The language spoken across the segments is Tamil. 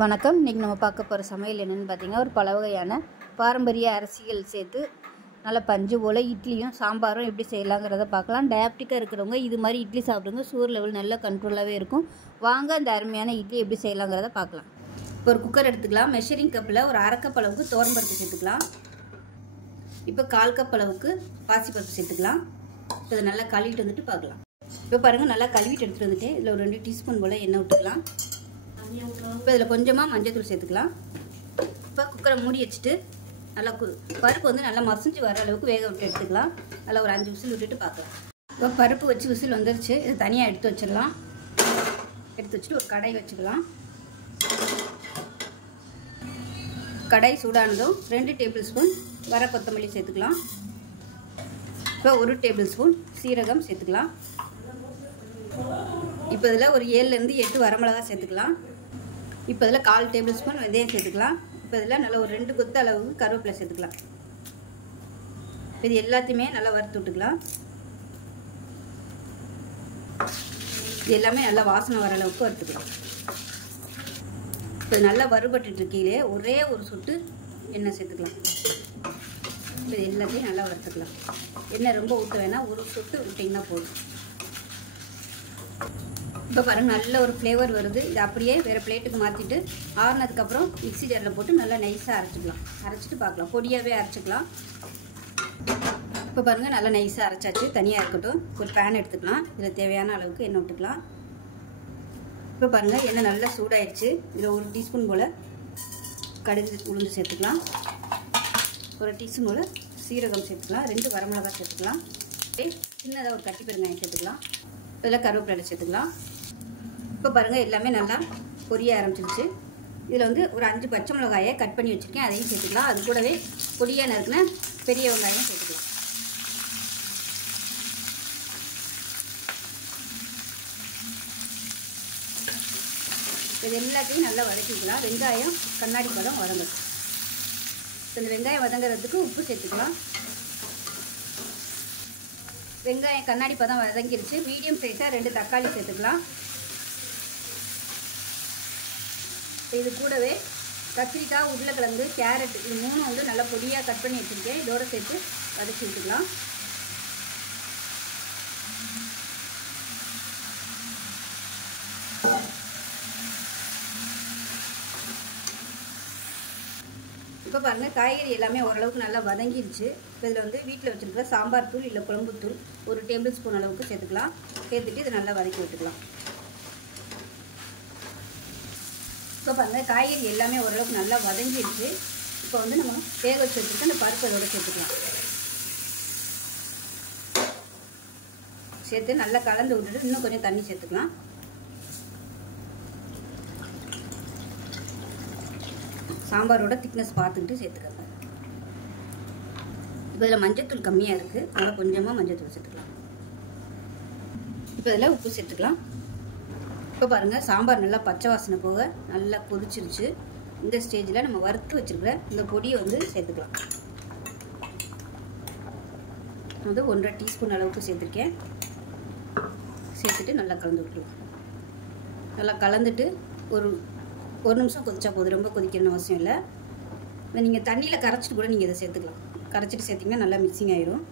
வணக்கம். இன்றைக்கி நம்ம பார்க்க போகிற சமையல் என்னென்னு பார்த்தீங்கன்னா, ஒரு பல வகையான பாரம்பரிய அரிசிகள் சேர்த்து நல்லா பஞ்சு போல் இட்லியும் சாம்பாரும் எப்படி செய்யலாங்கிறத பார்க்கலாம். டயபெட்டிக்காக இருக்கிறவங்க இது மாதிரி இட்லி சாப்பிடுங்க, சுகர் லெவல் நல்லா கண்ட்ரோலாகவே இருக்கும். வாங்க அந்த அருமையான இட்லி எப்படி செய்யலாங்கிறத பார்க்கலாம். இப்போ ஒரு குக்கர் எடுத்துக்கலாம். மெஷரிங் கப்பில் ஒரு அரை கப் அளவுக்கு துவரம்பருப்பு சேர்த்துக்கலாம். இப்போ 1/4 கப் அளவுக்கு பாசிப்பருப்பு சேர்த்துக்கலாம். இப்போ இதை நல்லா கழுவிட்டு வந்துட்டு பார்க்கலாம். இப்போ பாருங்கள், நல்லா கழுவிட்டு எடுத்துகிட்டு வந்துட்டு இதில் ஒரு 2 டீஸ்பூன் போல் எண்ணெய் விட்டுக்கலாம். இப்போ இதில் கொஞ்சமாக மஞ்சள் சேர்த்துக்கலாம். இப்போ குக்கரை மூடி வச்சுட்டு நல்லா பருப்பு வந்து நல்லா மசிஞ்சு வர அளவுக்கு வேக விட்டு எடுத்துக்கலாம். நல்லா ஒரு 5 விசில் விட்டுட்டு பார்க்கலாம். இப்போ பருப்பு வச்சு விசில் வந்துருச்சு. இதை தனியாக எடுத்து வச்சிடலாம். எடுத்து வச்சுட்டு ஒரு கடாய் வச்சுக்கலாம். கடாய் சூடானதும் 2 டேபிள் ஸ்பூன் வர கொத்தமல்லி சேர்த்துக்கலாம். இப்போ 1 டேபிள் ஸ்பூன் சீரகம் சேர்த்துக்கலாம். இப்போ இதில் ஒரு 7லேருந்து 8 வரமிளகா சேர்த்துக்கலாம். இப்போ இதில் 1/4 டேபிள் ஸ்பூன் வெந்தயம் சேர்த்துக்கலாம். இப்போ இதில் நல்லா ஒரு 2 கொத்து அளவுக்கு கருவேப்பிலை சேர்த்துக்கலாம். இது எல்லாத்தையுமே நல்லா வறுத்து விட்டுக்கலாம். இது எல்லாமே நல்லா வாசனை வர அளவுக்கு வறுத்துக்கலாம். இப்போ நல்லா வறுபட்டு இருக்கையிலே ஒரே ஒரு சொட்டு எண்ணெய் சேர்த்துக்கலாம். இப்போ எல்லாத்தையும் நல்லா வறுத்துக்கலாம். எண்ணெய் ரொம்ப ஊற்ற வேணாம், ஒரு சொட்டு விட்டிங்கன்னா போதும். இப்போ பாருங்கள், நல்ல ஒரு ஃப்ளேவர் வருது. இது அப்படியே வேறு பிளேட்டுக்கு மாற்றிட்டு ஆறுனதுக்கப்புறம் மிக்ஸி ஜாரில் போட்டு நல்லா நைஸாக அரைச்சிக்கலாம். அரைச்சிட்டு பார்க்கலாம். பொடியாகவே அரைச்சிக்கலாம். இப்போ பாருங்கள், நல்லா நைஸாக அரைச்சாச்சு. தனியாக இருக்கட்டும். ஒரு பேன் எடுத்துக்கலாம். இதில் தேவையான அளவுக்கு எண்ணெய் விட்டுக்கலாம். இப்போ பாருங்கள், எண்ணெய் நல்லா சூடாயிடுச்சு. இதில் 1 டீஸ்பூன் போல் கடுகு உளுந்து சேர்த்துக்கலாம். 1 டீஸ்பூன் போல் சீரகம் சேர்த்துக்கலாம். 2 வரமிளகா சேர்த்துக்கலாம். சின்னதாக ஒரு கட்டி பெருங்காயம் சேர்த்துக்கலாம். இதில் கருவேப்பிலை சேர்த்துக்கலாம். இப்போ பாருங்கள், எல்லாமே நல்லா பொரிய ஆரம்பிச்சிருச்சு. இதில் வந்து ஒரு 5 பச்சை மிளகாயை கட் பண்ணி வச்சுருக்கேன், அதையும் சேர்த்துக்கலாம். அது கூடவே பொடியாக நறுக்குன பெரிய வெங்காயம் சேர்த்துக்கலாம். இது எல்லாத்தையும் நல்லா வதக்கிக்கலாம். வெங்காயம் கண்ணாடி பதம் வதங்கணும். இந்த வெங்காயம் வதங்கிறதுக்கு உப்பு சேர்த்துக்கலாம். வெங்காயம் கண்ணாடி பதம் வதங்கிருச்சு. மீடியம் சைஸாக 2 தக்காளி சேர்த்துக்கலாம். இது கூடவே கத்திரிக்காய், உருளைக்கிழங்கு, கேரட் இது 3 வந்து நல்லா பொடியாக கட் பண்ணி வச்சுருக்கேன். இதோடு சேர்த்து வதக்கி விட்டுக்கலாம். இப்போ பாருங்கள், காய்கறி எல்லாமே ஓரளவுக்கு நல்லா வதங்கிடுச்சு. இப்போ இதில் வந்து வீட்டில் வச்சுருக்கிற சாம்பார் தூள் இல்லை குழம்புத்தூள் 1 டேபிள் ஸ்பூன் அளவுக்கு சேர்த்துக்கலாம். சேர்த்துட்டு இதை நல்லா வதக்கி விட்டுக்கலாம். இப்போ பாருங்கள், காய்கறி எல்லாமே ஓரளவுக்கு நல்லா வதங்கிடுச்சு. இப்போ வந்து நம்ம வேக வச்சு வச்சுருக்க அந்த பருப்பு அதோட சேர்த்துக்கலாம். சேர்த்து நல்லா கலந்து விட்டுட்டு இன்னும் கொஞ்சம் தண்ணி சேர்த்துக்கலாம். சாம்பாரோட திக்னஸ் பார்த்துக்கிட்டு சேர்த்துக்கோங்க. இப்போ இதில் மஞ்சத்தூள் கம்மியாக இருக்குது, அதனால் கொஞ்சமாக மஞ்சத்தூள் சேர்த்துக்கலாம். இப்போ இதில் உப்பு சேர்த்துக்கலாம். இப்போ பாருங்கள், சாம்பார் நல்லா பச்சை வாசனை போக நல்லா கொதிச்சிருச்சு. இந்த ஸ்டேஜில் நம்ம வறுத்து வச்சுருக்கிற இந்த பொடியை வந்து சேர்த்துக்கலாம். அது 1/2 டீஸ்பூன் அளவுக்கு சேர்த்துருக்கேன். சேர்த்துட்டு நல்லா கலந்து விட்டுருவோம். நல்லா கலந்துட்டு ஒரு நிமிஷம் கொதிச்சா போதும். ரொம்ப கொதிக்கணும்னு அவசியம் இல்லை. இதை நீங்கள் தண்ணியில் கரைச்சிட்டு கூட நீங்கள் இதை சேர்த்துக்கலாம். கரைச்சிட்டு சேர்த்திங்கன்னா நல்லா மிக்சிங் ஆயிரும்.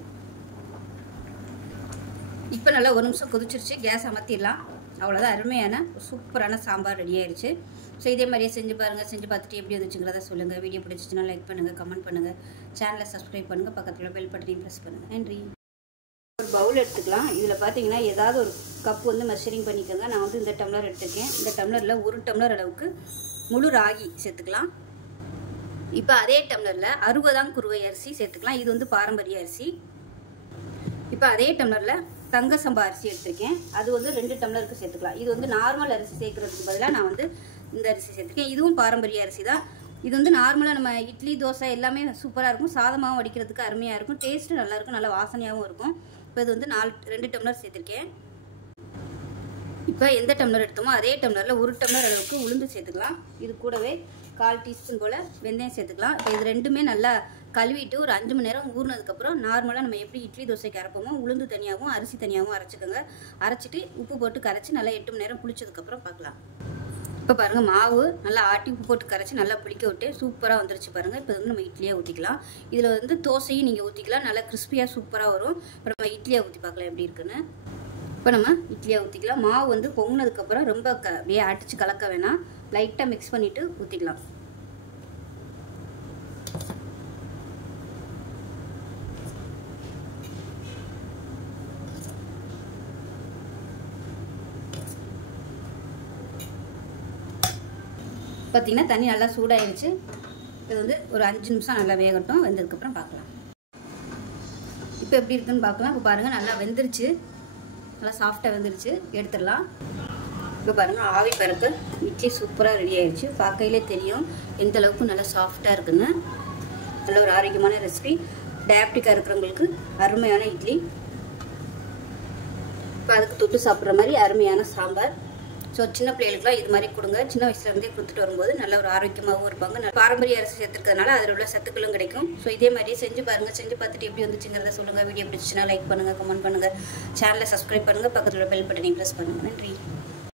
இப்போ நல்லா 1 நிமிஷம் கொதிச்சிருச்சு. கேஸ் அமர்த்திடலாம். அவ்வளோதான், அருமையான சூப்பரான சாம்பார் ரெடி ஆயிடுச்சு. ஸோ இதே மாதிரியே செஞ்சு பாருங்கள். செஞ்சு பார்த்துட்டு எப்படி வந்துச்சுங்கிறத சொல்லுங்கள். வீடியோ பிடிச்சிச்சுன்னா லைக் பண்ணுங்கள், கமெண்ட் பண்ணுங்கள், சேனலை சப்ஸ்கிரைப் பண்ணுங்கள், பக்கத்தில் பெல் பட்டனையும் ப்ரெஸ் பண்ணுங்கள். நன்றி. ஒரு பவுல் எடுத்துக்கலாம். இதில் பார்த்தீங்கன்னா ஏதாவது ஒரு கப் வந்து மெஷரிங் பண்ணிக்கோங்க. நான் வந்து இந்த டம்ளர் எடுத்துருக்கேன். இந்த டம்ளரில் 1 டம்ளர் அளவுக்கு முழு ராகி சேர்த்துக்கலாம். இப்போ அதே டம்ளரில் 60 குருவை அரிசி சேர்த்துக்கலாம். இது வந்து பாரம்பரிய அரிசி. இப்போ அதே டம்ளரில் தங்க சம்பா அரிசி எடுத்திருக்கேன். அது வந்து 2 டம்ளருக்கு சேர்த்துக்கலாம். இது வந்து நார்மல் அரிசி சேர்க்குறதுக்கு பதிலாக நான் வந்து இந்த அரிசி சேர்த்துருக்கேன். இதுவும் பாரம்பரிய அரிசி தான். இது வந்து நார்மலாக நம்ம இட்லி, தோசை எல்லாமே சூப்பராக இருக்கும். சாதமாகவும் வடிக்கிறதுக்கு அருமையாக இருக்கும். டேஸ்ட்டு நல்லாயிருக்கும், நல்லா வாசனையாகவும் இருக்கும். இப்போ இது வந்து 2 டம்ளர் சேர்த்துருக்கேன். இப்போ எந்த டம்ளர் எடுத்தோமோ அதே டம்ளரில் 1 டம்ளர் அளவுக்கு உளுந்து சேர்த்துக்கலாம். இது கூடவே 1/4 டீஸ்பூன் போல் வெந்தயம் சேர்த்துக்கலாம். இப்போ இது ரெண்டுமே நல்லா கழுவிட்டு ஒரு 5 மணி நேரம் ஊறினதுக்கப்புறம் நார்மலாக நம்ம எப்படி இட்லி தோசைக்கு அரைப்போமோ உளுந்து தனியாகவும் அரிசி தனியாகவும் அரைச்சிக்கோங்க. அரைச்சிட்டு உப்பு போட்டு கரைச்சி நல்லா 8 மணி நேரம் புளிச்சதுக்கப்புறம் பார்க்கலாம். இப்போ பாருங்கள் மாவு நல்லா ஆட்டி உப்பு போட்டு கரைச்சி நல்லா புளிக்க விட்டு சூப்பராக வந்துருச்சு பாருங்கள். இப்போ வந்து நம்ம இட்லியாக ஊற்றிக்கலாம். இதில் வந்து தோசையும் நீங்கள் ஊற்றிக்கலாம், நல்லா கிறிஸ்பியாக சூப்பராக வரும். இப்போ நம்ம இட்லியாக ஊற்றி பார்க்கலாம் எப்படி இருக்குன்னு. இப்போ நம்ம இட்லியாக ஊற்றிக்கலாம். மாவு வந்து பொங்கினதுக்கப்புறம் ரொம்ப அப்படியே அடித்து கலக்க வேணாம், லைட்டாக மிக்ஸ் பண்ணிவிட்டு ஊற்றிக்கலாம். பார்த்தீங்கன்னா தண்ணி நல்லா சூடாகிடுச்சு. இது வந்து ஒரு 5 நிமிஷம் நல்லா வேகட்டும். வெந்ததுக்கப்புறம் பார்க்கலாம். இப்போ எப்படி இருக்குன்னு பார்க்கலாம். இப்போ பாருங்கள் நல்லா வெந்துருச்சு, நல்லா சாஃப்டாக வெந்துருச்சு. எடுத்துடலாம். இப்போ பாருங்கள் ஆவி பறக்கு இட்லி சூப்பராக ரெடி ஆகிடுச்சு. பார்க்கையிலே தெரியும் எந்த அளவுக்கு நல்லா சாஃப்டாக இருக்குன்னு. நல்ல ஒரு ஆரோக்கியமான ரெசிபி, டயபெட்டிக்காக இருக்கிறவங்களுக்கு அருமையான இட்லி. இப்போ அதுக்கு தொட்டு சாப்பிட்ற மாதிரி அருமையான சாம்பார். ஸோ சின்ன பிள்ளைகளுக்குலாம் இது மாதிரி கொடுங்க. சின்ன வயசுலேருந்தே கொடுத்துட்டு வரும்போது நல்ல ஒரு ஆரோக்கியமாகவும் இருப்பாங்க. பாரம்பரிய அரிசி சேர்த்துக்கிறதுனால அதில் உள்ள சத்துக்களும் கிடைக்கும். ஸோ இதே மாதிரியே செஞ்சு பாருங்கள். செஞ்சு பார்த்துட்டு எப்படி வந்துச்சுங்கிறத சொல்லுங்கள். வீடியோ பிடிச்சிச்சுன்னா லைக் பண்ணுங்கள், கமெண்ட் பண்ணுங்கள், சேனலை சப்ஸ்கிரைப் பண்ணுங்கள், பக்கத்தில் உள்ள பெல் பட்டனை ப்ரெஸ் பண்ணுங்கள். நன்றி.